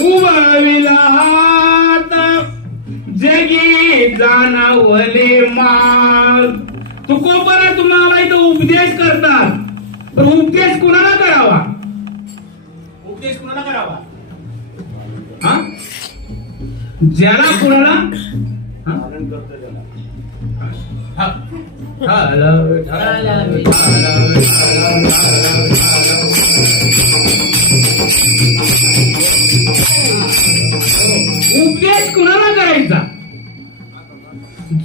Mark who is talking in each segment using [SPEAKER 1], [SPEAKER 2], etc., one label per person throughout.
[SPEAKER 1] उभाविला हात जगी जाणवले माग. तुकोबरा तुम्हाला इथं उपदेश करतात. पण उपदेश कुणाला करावा? उपदेश कुणाला करावा? हा? ज्याला कुणाला? उपदेश कुणाला करायचा?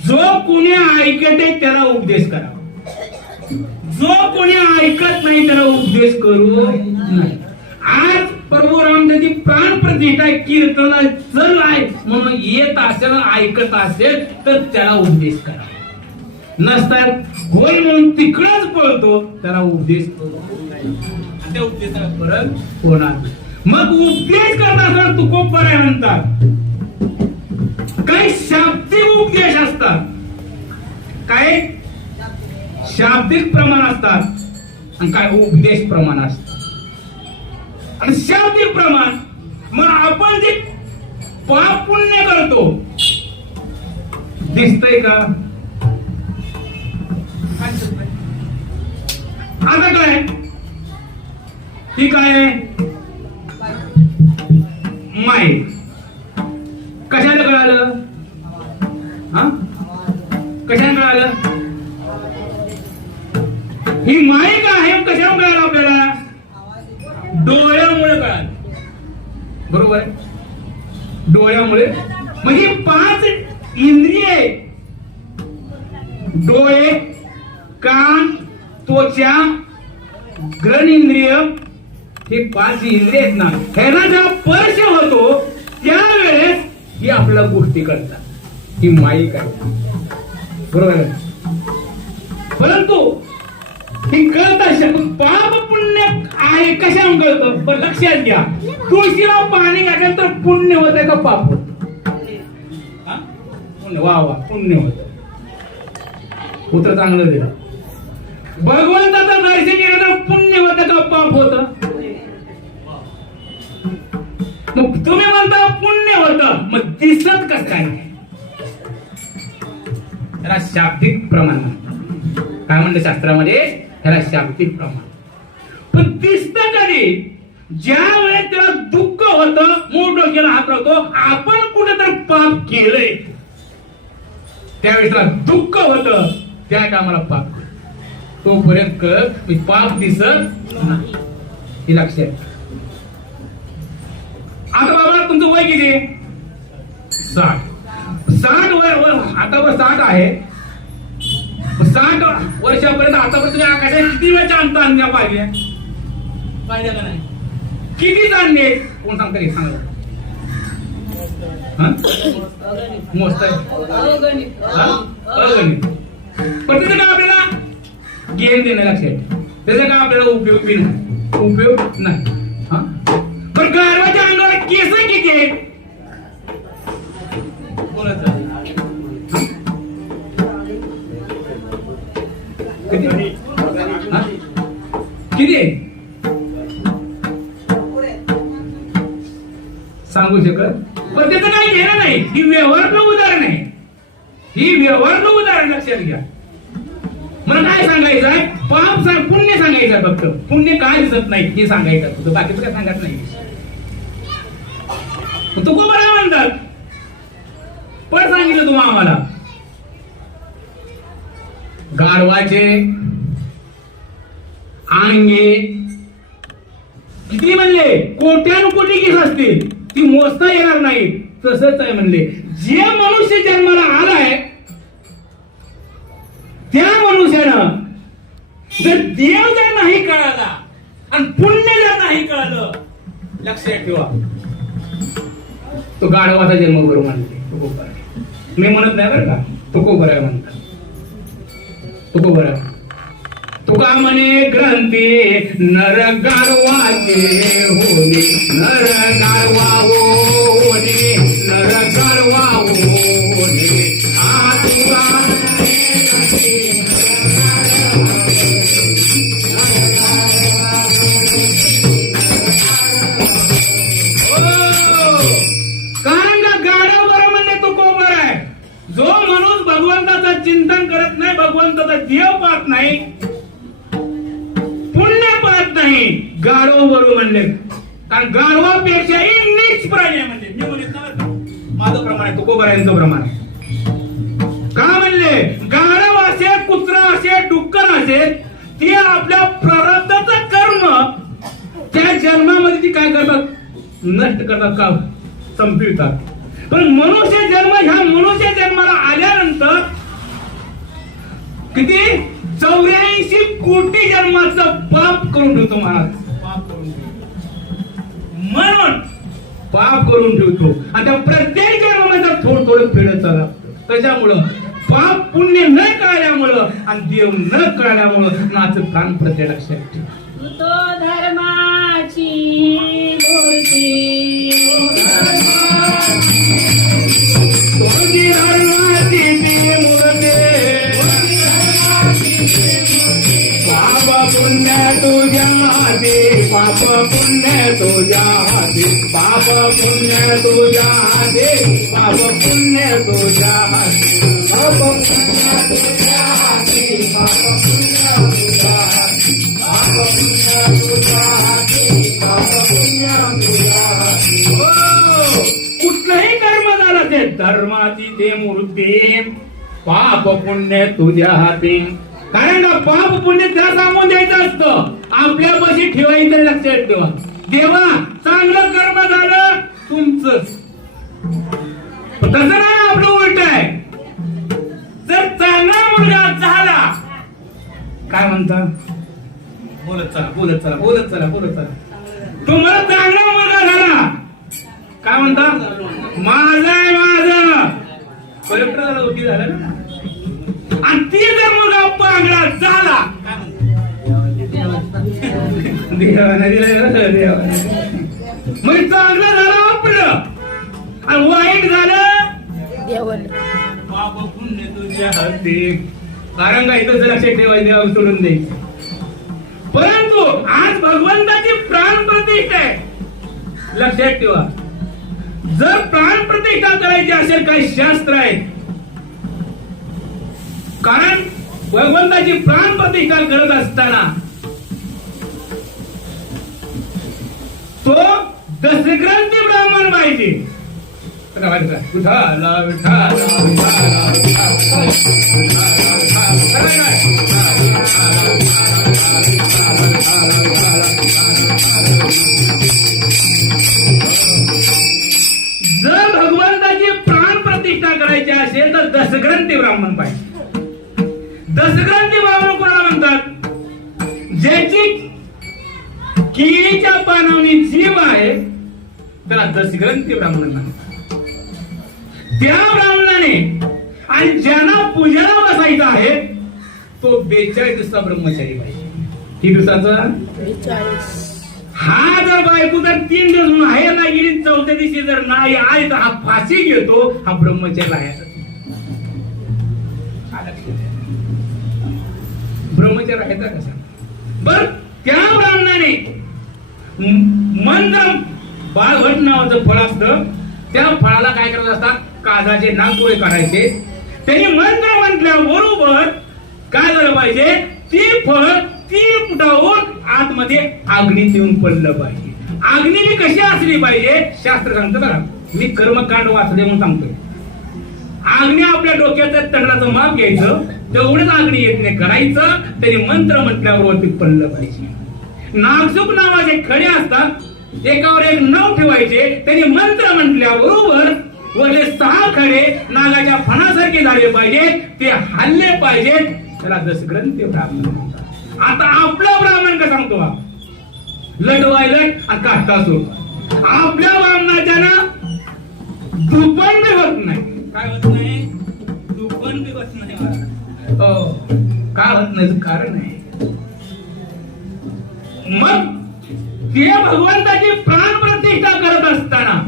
[SPEAKER 1] जो कोणी ऐकते त्याला उपदेश करावा. जो कोणी ऐकत नाही त्याला उपदेश करू नाही. आज प्रभू रामदाची प्राण प्रतिष्ठा कीर्तन चल आहे म्हणून येत असेल ऐकत असेल तर त्याला उपदेश करा. नसतात. होय म्हणून तिकडच पळतो त्याला उपदेश त्या उपदेशाला परत होणार मग उपदेश करत असताना तुकोब बराय म्हणतात. काही शाब्दिक उपदेश असतात. काय शाब्दिक प्रमाण असतात आणि काय उपदेश प्रमाण असतात. आणि शाब्दिक प्रमाण मग आपण जे पाप पुण्य करतो दिसतंय का? आता काय ही काय आहे. माईक कशाला कळालं? हा? कळालं? ही माईक आहे? कशाने कळालं आपल्याला? डोळ्यामुळे कळालं. बरोबर आहे? डोळ्यामुळे. म्हणजे पाच इंद्रिय. डोळे कान त्वचा ग्रण इंद्रिय हे पाच इंद्रिय आहेत ना. ह्याला जेव्हा स्पर्श होतो त्यावेळेस ही आपल्या गोष्टी करतात. ही माईक आहे. बरोबर परंतु ही कळत पाप पुण्य आहे कशा कळतं? पण लक्षात घ्या. तुळशीला पाणी घातलं तर पुण्य होत का पाप होत पुण्य. वा वा पुण्य होत उत्तर चांगलं दिलं. भगवंताचा दर्शन घेणं तर पुण्य का पाप होत. मग तुम्ही म्हणता पुण्य होतं मग दिसत कस काय त्याला शाब्दिक प्रमाण काय म्हणते शास्त्रामध्ये? त्याला शाब्दिक प्रमाण. पण दिसत कधी? ज्या वेळेस त्याला दुःख होतं मूळ डोक्याला हात राहतो आपण कुठेतरी पाप केलंय. त्यावेळेस त्याला दुःख होतं त्या कामाला पाप केलं. तोपर्यंत कळत पाप दिसत नाही. हे लक्षात. आता बाबा तुमचं वय किती? साठ. साठ वय वय- आता वर साठ आहे. साठ वर्षापर्यंत आतापर्यंत तुम्ही आकाशात किती वेळच्या अंत आणल्या पाहिजे? पाहिजे का नाही? किती जाणले कोण सांगता येईल सांगा? मोजताय. हा? अगणित. पण त्याचं काय आपल्याला गेम देणं लक्षात त्याचा काय आपल्याला उपयोग बी नाही. उपयोग नाही. हा? पण गारवाच्या अंगावर केस किती? आहेत किती? सांगू शकत? पण त्याचं काही घेणं नाही. ही व्यवहारलं उदाहरण आहे. ही व्यवहारलं उदाहरण लक्षात घ्या. मला काय सांगायचं आहे? पाप सांग पुण्य सांगायचं आहे फक्त. पुण्य काय दिसत नाही हे सांगायचं फक्त बाकीचं काय सांगत नाही. मग तू बरा म्हणतात. पण सांगितलं तुम्हा आम्हाला. गाढवाचे आंगे किती म्हणले? कोट्यानु कोटी केस असतील. ती मोजता येणार नाही तसंच आहे म्हणले. जे मनुष्य जन्माला आलाय त्या मनुष्यानं जर देव जर नाही कळाला आणि पुण्य जर नाही कळालं लक्षात ठेवा. तो गाढवाचा जन्म बरोबर मानते तो कोपर आहे. मी म्हणत नाही बरं का? तो कोपर आहे म्हणतात. तो कोपर बरा तुका म्हणे ग्रंथी नर गारवाचे होणे नर गारवा होणे नर गारवा होणे. आ तुका हो! चिंतन करत नाही भगवंताचा नाही पुण्य पाहत नाही म्हणले. कारण नीच प्राणी म्हणजे. मी माझं प्रमाण आहे तुकोबरा यांचं प्रमाण. आहे का म्हणले गाढव असेल कुत्रा असेल डुक्कर असेल ते आपल्या प्रारब्धाचं कर्म त्या जन्मामध्ये ती काय करतात? नष्ट करतात का? संपवितात. पण मनुष्य जन्म ह्या मनुष्य जन्माला आल्यानंतर किती? चौऱ्याऐंशी कोटी जन्माचा पाप करून ठेवतो महाराज. म्हणून पाप करून ठेवतो. आणि त्या प्रत्येक जन्मामध्ये थोडं थोडं फिरत चाला. त्याच्यामुळं पाप पुण्य न कळल्यामुळं आणि देव न कळल्यामुळं नाच प्राण प्रत्येक लक्षात ठेव.
[SPEAKER 2] तू तो धर्माची.
[SPEAKER 1] पाप पुण्य तुझ्या हाती पाप पुण्य तुझ्या हाती पाप पुण्य तुझ्या हाती कुठलंही कर्म झालं ते धर्माची ते मूर्ती. पाप पुण्य तुझ्या हाती. कारण पाप पुण्य त्या सांगून द्यायचं असतं. आपल्या बशी ठेवायचं लक्षात ठेवा. देवा चांगलं कर्म झालं तुमचं. तसं नाही. काय म्हणता? बोलत चला बोलत चला बोलत चला बोलत चला. तुम्हाला चांगला मुलगा झाला. काय म्हणता? माझं आहे माझं. कलेक्टर झाला वकील झाला ना? आणि ती जर मुलगा पांगडा झाला. काय म्हणता? देवाने. मग चांगलं झालं आपलं. आणि वाईट झालं?
[SPEAKER 2] देवल
[SPEAKER 1] पाप पुण्य तुझ्या हाती. कारण का इथं लक्षात ठेवायचं देवा सोडून दे परंतु आज भगवंताची प्राण प्रतिष्ठा आहे. लक्षात ठेवा. जर प्राण प्रतिष्ठा करायची असेल काही शास्त्र आहे. कारण भगवंताची प्राण प्रतिष्ठा करत असताना तो दशग्रंथी ब्राह्मण पाहिजे. विठाला विठाला जर भगवंताची प्राण प्रतिष्ठा करायची असेल तर दसग्रंथी ब्राह्मण पाहिजे. दसग्रंथी ब्राह्मण कोणाला म्हणतात? ज्याची किळीच्या पानावणी जीव आहे त्याला दसग्रंथी ब्राह्मण म्हणतात. त्या ब्राह्मणाने आणि ज्यांना पूजेला बसायचं आहे तो बेचाळीस दिवसा ब्रह्मचारी पाहिजे. किती दिवसाचा? हा जर बायको जर तीन दिवस बाहेर नाही गेली चौथ्या दिवशी जर नाही आली तर हा फाशी घेतो हा ब्रह्मचर्य आहे. ब्रह्मचर्य आहे कसा? बर त्या ब्राह्मणाने म- मंत्र बाळभट नावाचं फळ असतं त्या फळाला काय करत असतात? काजाचे नागपुरे काढायचे. त्यांनी मंत्र म्हटल्याबरोबर काय झालं पाहिजे? ती फळ ती फुटावून आतमध्ये अग्नीत येऊन पडलं पाहिजे. अग्नी कशी असली पाहिजे? शास्त्र सांगतो बघा. मी कर्मकांड वाचले म्हणून सांगतोय. अग्नी आपल्या डोक्याचं तंडाचं माप घ्यायचं. तेवढंच अग्नी नाही करायचं. त्यांनी मंत्र म्हटल्यावर ते पडलं पाहिजे. नागसुक नावाचे खडे असतात. एकावर एक नऊ ठेवायचे. त्यांनी मंत्र म्हटल्याबरोबर वरले सहा खडे नागाच्या फणासारखे झाले पाहिजे ते हल्ले पाहिजे त्याला दशग्रंथी ब्राह्मण म्हणतात. आता आपला ब्राह्मण का सांगतो हा? लढवायलट आणि काष्टासूर आपल्या ब्राह्मणाच्या ना दुपण होत नाही. काय होत नाही? दुपण होत नाही. हो. काय होत नाही? कारण आहे. मग ते भगवंताची प्राण प्रतिष्ठा करत असताना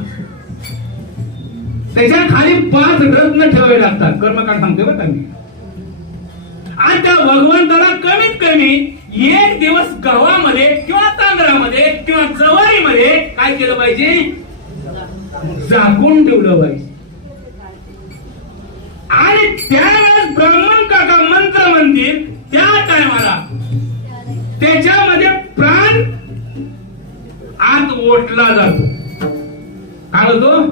[SPEAKER 1] त्याच्याखाली पाच रत्न ठेवावे लागतात. कर्मकांड सांगते बरं का मी. आणि त्या भगवंताला कमीत कमी एक दिवस गव्हामध्ये किंवा तांदळामध्ये किंवा जवारीमध्ये काय केलं पाहिजे? झाकून ठेवलं पाहिजे. आणि त्यावेळेस ब्राह्मण काका मंत्र म्हणतील त्या टायमाला त्याच्यामध्ये प्राण आत ओटला जातो. काय होतो?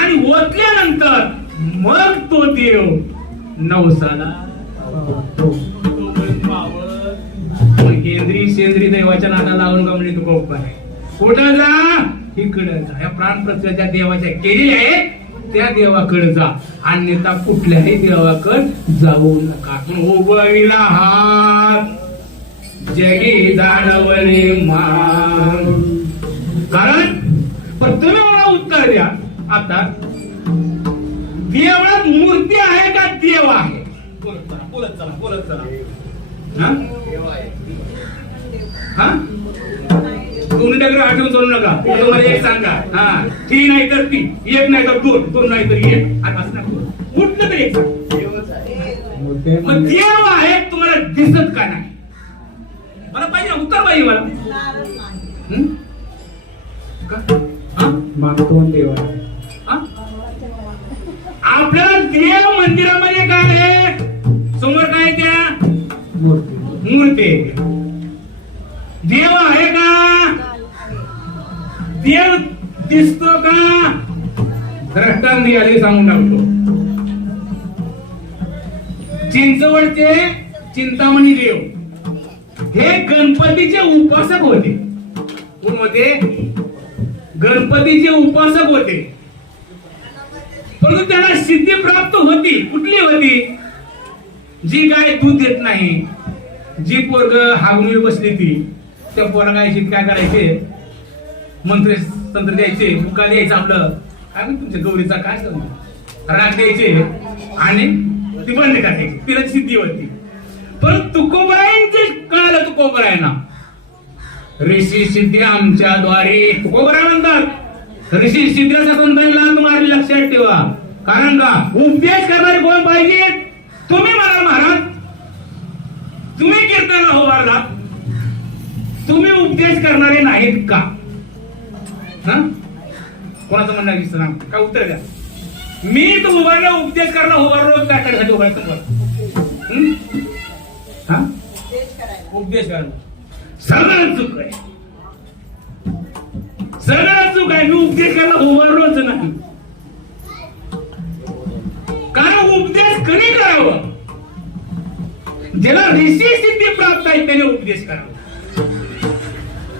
[SPEAKER 1] आणि ओतल्यानंतर मग तो देव. नवसाला. केंद्री सेंद्री देवाच्या नादा लावून गमली तू गोप आहे कुठं जा? इकडे जा. या प्राणप्रत्याच्या देवाच्या केली आहेत त्या देवाकडे जा. अन्यथा कुठल्याही देवाकडे जाऊ नका. उभविला हात. जगी जाणवले मान. कारण पण तुम्ही मला उत्तर द्या. आता देवळात मूर्ती आहे का देव आहे बोलत चला बोलत चला बोलत चला हा? हा? दोन्ही डगर आठवून सोडू नका तुम्ही मला एक सांगा हा ती नाही तर ती एक नाही तर दोन दोन नाही तर एक आता असं नका बोलू. कुठलं तरी एक सांगा. मग देव आहे तुम्हाला दिसत का नाही मला पाहिजे ना, उत्तर पाहिजे मला? का?
[SPEAKER 3] मागतो देव आहे
[SPEAKER 1] हा? आपल्याला देव मंदिरामध्ये काय आहे समोर काय त्या?
[SPEAKER 3] मूर्ती.
[SPEAKER 1] देव आहे का? देव दिसतो का? द्रष्टांनी आले सांगून टाकतो. चिंचवडचे चिंतामणी देव. हे गणपतीचे उपासक होते. कोण होते? गणपतीचे उपासक होते. म्हणून त्याला सिद्धी प्राप्त होती. कुठली होती? जी गाय दूध देत नाही जी पोरग हागणीवर बसली ती त्या पोरा गायची काय करायचे? मंत्र तंत्र द्यायचे मुका द्यायचं आपलं. काय तुमच्या गौरीचा काय राग द्यायचे आणि ती बंद करायची. तिला सिद्धी होती. पण तुकोबरायांचे कळालं तुकोबरायांना. ऋषी सिद्धी आमच्या द्वारे तुकोबरा म्हणतात. ऋषी सिद्धीच्या लांब मारली लक्षात ठेवा. कारण का? उपदेश करणारे कोण पाहिजे? तुम्ही मला महाराज. तुम्ही कीर्तन हो उभारला तुम्ही उपदेश करणारे नाहीत का? हा? कोणाचं म्हणणं आहे ना का उत्तर द्या? मी तो उभारला उपदेश करायला उभारलो हो काय करण्यासाठी उभारायचं बरं? हा? उपदेश करायला. सगळं चूक आहे. सगळं चूक आहे. मी उपदेश करायला उभारलोच हो नाही. कारण उपदेश कधी करावा? ज्याला ऋषी सिद्धी प्राप्त आहे त्याने उपदेश करावा.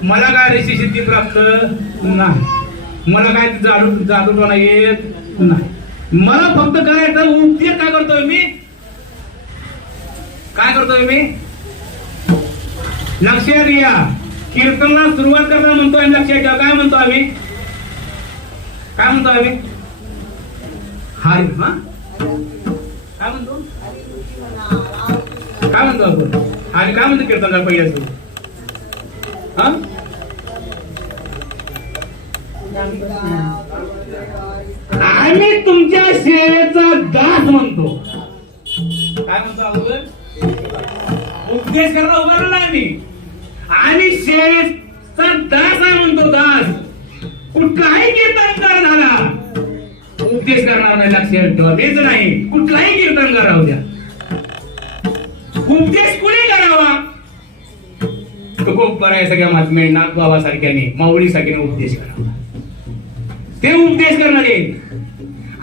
[SPEAKER 1] मला काय ऋषी सिद्धी प्राप्त? नाही. मला काय जादू जादूटोना येत नाही. मला फक्त काय उपदेश काय करतोय मी? काय करतोय मी? लक्षात घ्या कीर्तनला सुरुवात करता म्हणतोय लक्षात घ्या काय म्हणतो आम्ही? काय म्हणतो आम्ही? हरी हा? काय म्हणतो? काय म्हणतो आपण? आणि काय म्हणतो कीर्तनला पहिल्या सुरू हा? आम्ही तुमच्या सेवेचा दास म्हणतो. काय म्हणतो अगोदर? उपदेश करायला उभारला आम्ही. आणि सेवेचा दास आहे म्हणतो दास. कुठलाही कीर्तनकार झाला. उपदेश करणार नाही लक्षात ठेवा. तेच नाही. कुठलाही कीर्तन राहू द्या. उपदेश कुणी करावा? खूप बरं आहे सगळ्या महात्मे नाथ बाबा सारख्याने माऊली सारख्याने उपदेश करावा. ते उपदेश करणारे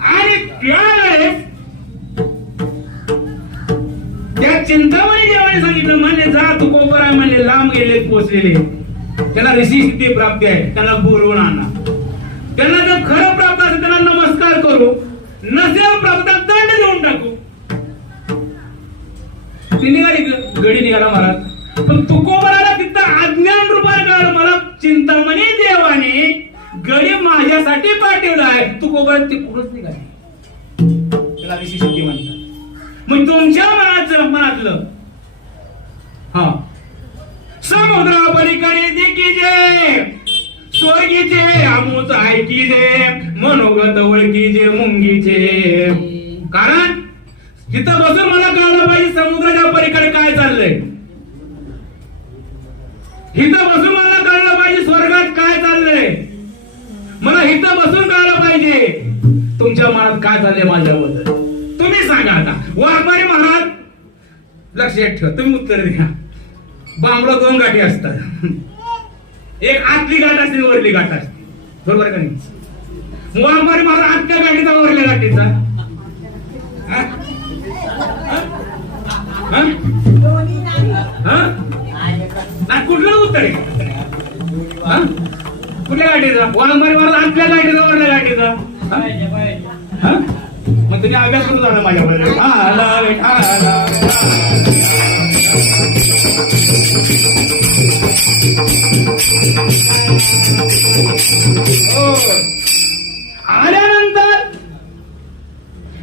[SPEAKER 1] आणि त्यावेळेस त्या चिंतामणी देवाने सांगितलं म्हणजे जा तू कोपर आहे म्हणजे लांब गेले पोचलेले. त्याला ऋषी सिद्धी प्राप्ती आहे. त्याला बोलवून आणा. त्यांना जर खरं प्राप्त असेल त्यांना नमस्कार करू नसेल प्राप्त दंड देऊन टाकू ते निघाली गडी निघाला महाराज पण तुकोबराला तिथं अज्ञान रूपाने कळालं मला चिंतामणी देवाने गडी माझ्यासाठी पाठवला आहे तुकोबर ते पुढंच निघाले त्याला ऋषी सिद्धी म्हणतात मग तुमच्या मनाचं मनातलं हा समुद्रा पलीकडे देखील जे स्वर्गीचे आमूच ऐकीचे मनोगत ओळखीचे मुंगीचे. कारण तिथं बसून मला कळलं पाहिजे समुद्राच्या पलीकडे काय चाललंय. हिथं बसून मला कळलं पाहिजे स्वर्गात काय चाललंय. मला हिथं बसून कळलं पाहिजे तुमच्या मनात काय चाललंय माझ्याबद्दल. तुम्ही सांगा आता. वारपारी महाराज लक्षात ठेव तुम्ही उत्तर द्या. बांबला दोन गाठी असतात. एक आतली गाठ असते वरली गाठ असते. बरोबर का नाही? वारपारी महाराज आतल्या गाठीचा वरल्या गाठीचा. कुठलं उत्तर आहे? कुठल्या गाठीचा? वारंवारी मला आतल्या गाठीचा वरल्या गाठीचा. मग तुम्ही अभ्यास करून जाणार माझ्याबरोबर आल्यानंतर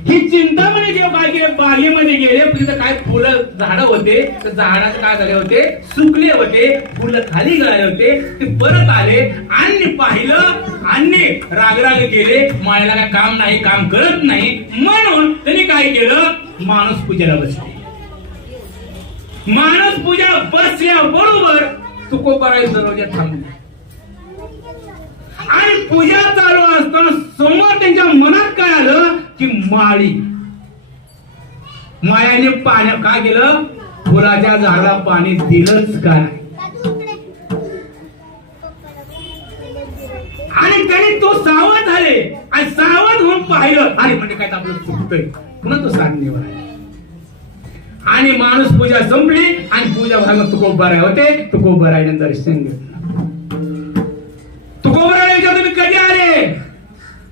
[SPEAKER 1] ही चिंतामणी जेव्हा बागे बागेमध्ये गेले तिथं काय फुलं झाड होते तर झाडाचे काय झाले होते? सुकले होते फुलं खाली गळाले होते ते परत आले आणि पाहिलं आणि रागराग गेले मायला काय काम नाही काम करत नाही म्हणून त्यांनी काय केलं? माणूस पूजेला बसले. माणूस पूजा बसल्या बरोबर तुकोबाराय दरवाजा थांबले आणि पूजा चालू असताना समोर त्यांच्या मनात काय आलं की माळी. मायाने पाण्या काय केलं? फुलाच्या झाडाला पाणी दिलंच काय आणि त्याने तो सावध झाले. आणि सावध होऊन पाहिलं. अरे म्हणजे काय आपलं चुकतंय. पुन्हा तो साधनेवर आहे आणि माणूस पूजा संपली आणि पूजा भागात तुकोबराय होते. तुकोबारायने दर्शन घेतलं. तुकोबराला विचार तुम्ही कधी आले?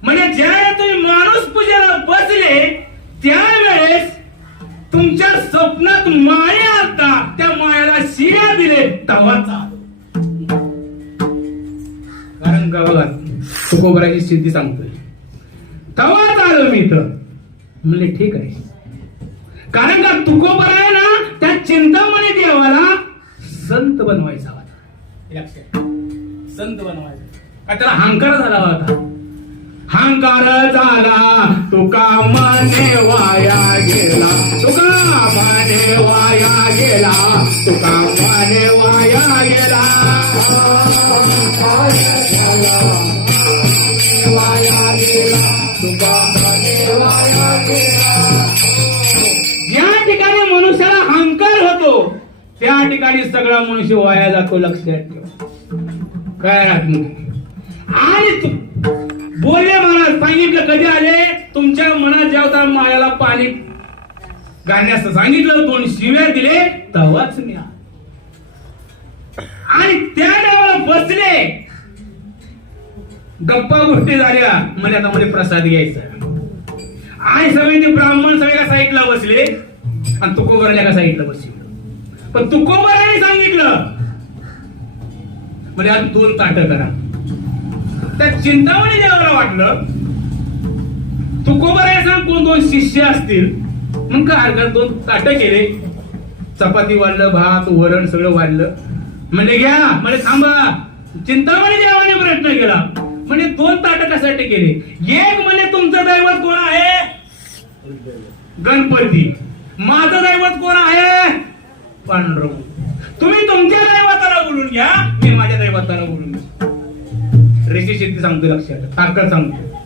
[SPEAKER 1] म्हणजे ज्यावेळेला तुम्ही माणूस पूजेला बसले त्यावेळेस तुमच्या स्वप्नात माया आता त्या मायाला शिया दिले तवाचा कारण का बघा तुकोबराची स्थिती सांगतोय. तवाच आलो मी इथं. म्हणजे ठीक आहे. कारण का तुकोबरा आहे ना? त्या चिंतामणी देवाला संत बनवायचा होता. लक्षात संत बनवायचा का त्याला हंकार झाला होता? हंकार झाला. तुका मने वाया गेला. तुका मने वाया गेला. तुका मने वाया गेला. त्या ठिकाणी सगळा मनुष्य वाया जातो लक्षात ठेवा. काय राहत नाही. आणि बोलले महाराज सांगितलं कधी आले? तुमच्या मनात जेव्हा मायाला पाणी घालण्यास सांगितलं दोन शिव्या दिले तवाच मी आणि त्या डावाला बसले. गप्पा गोष्टी झाल्या. म्हणजे आता मध्ये प्रसाद घ्यायचा आणि सगळे ते ब्राह्मण सगळे एका साईडला बसले? आणि तुकोबराला एका साईडला बसले? पण तुकोबाराने सांगितलं. म्हणजे आज दोन ताट करा. त्या चिंतामणी देवाला वाटलं तुकोबराय सांग कोण दोन शिष्य असतील. मग काय हरकत दोन ताट केले. चपाती वाढलं भात वरण सगळं वाढलं. म्हणजे घ्या म्हणजे थांबा. चिंतामणी देवाने प्रयत्न केला. म्हणजे दोन ताट कशासाठी केले? एक म्हणजे तुमचं दैवत कोण आहे? गणपती. माझं दैवत कोण आहे? पांडुरंग. तुम्ही तुमच्या दैवताला बोलून घ्या मी माझ्या दैवताला बोलून घ्या ऋषी शेती सांगतो लक्षात ताकद सांगतो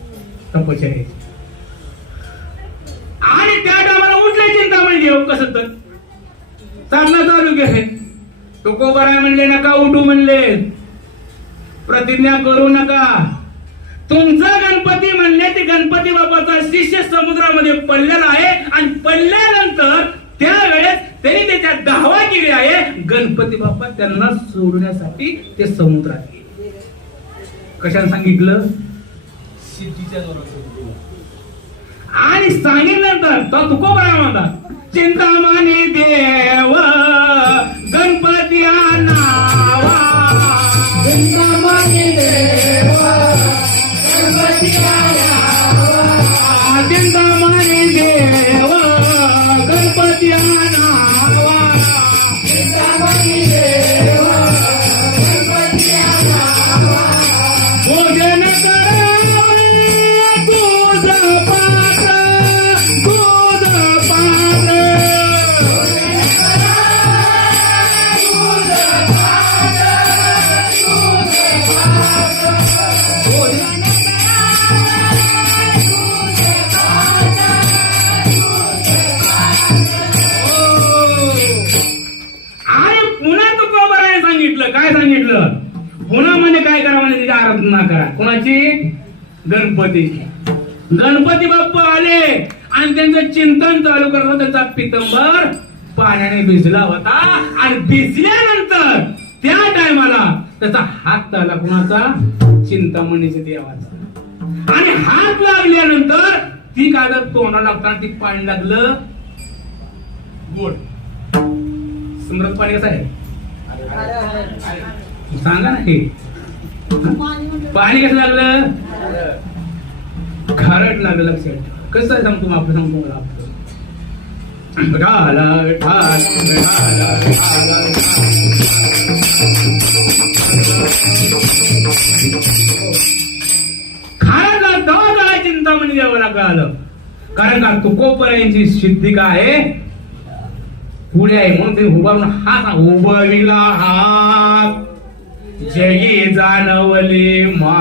[SPEAKER 1] तपश्चर्या आणि त्या टायमाला उठले चिंता म्हणजे कसं तर? साधना चालू केले तुकोबाराय म्हणले नका उठू म्हणले. प्रतिज्ञा करू नका. तुमचा गणपती म्हणले ते गणपती बाबाचा शिष्य समुद्रामध्ये पडलेला आहे. आणि पडल्यानंतर त्यावेळेस त्यांनी त्याच्यात दावा केली आहे गणपती बाप्पा त्यांना सोडण्यासाठी ते समुद्रात गेले. कशाने सांगितलं? आणि सांगितल्यानंतर तो तुकोबरा म्हणतात चिंतामणी देव गणपतीची गणपती बाप्पा आले आणि त्यांचं चिंतन चालू करत होतं. त्यांचा पितंबर पाण्याने भिजला होता आणि भिजल्यानंतर त्या टायमाला त्याचा हात लागला कुणाचा? चिंतामणीच्या देवाचा. आणि हात लागल्यानंतर ती कागद तोंडा लागताना ती पाणी लागलं. गोड समृद्ध पाणी कसं आहे? सांगा ना हे. पाणी कसं लागलं? खारट लागलं लक्षात. कसं आहे सांगतो मग आपण सांगतो मला. आपलं. ढाला, ढाल, ढाला, दवा काय चिंतामणी म्हणजे द्यावं लागलं कारण का तुकोपर्यंतची सिद्धी काय आहे. पुढे आहे म्हणून ते उभारून हात उभविला हात जगी जाणवले मा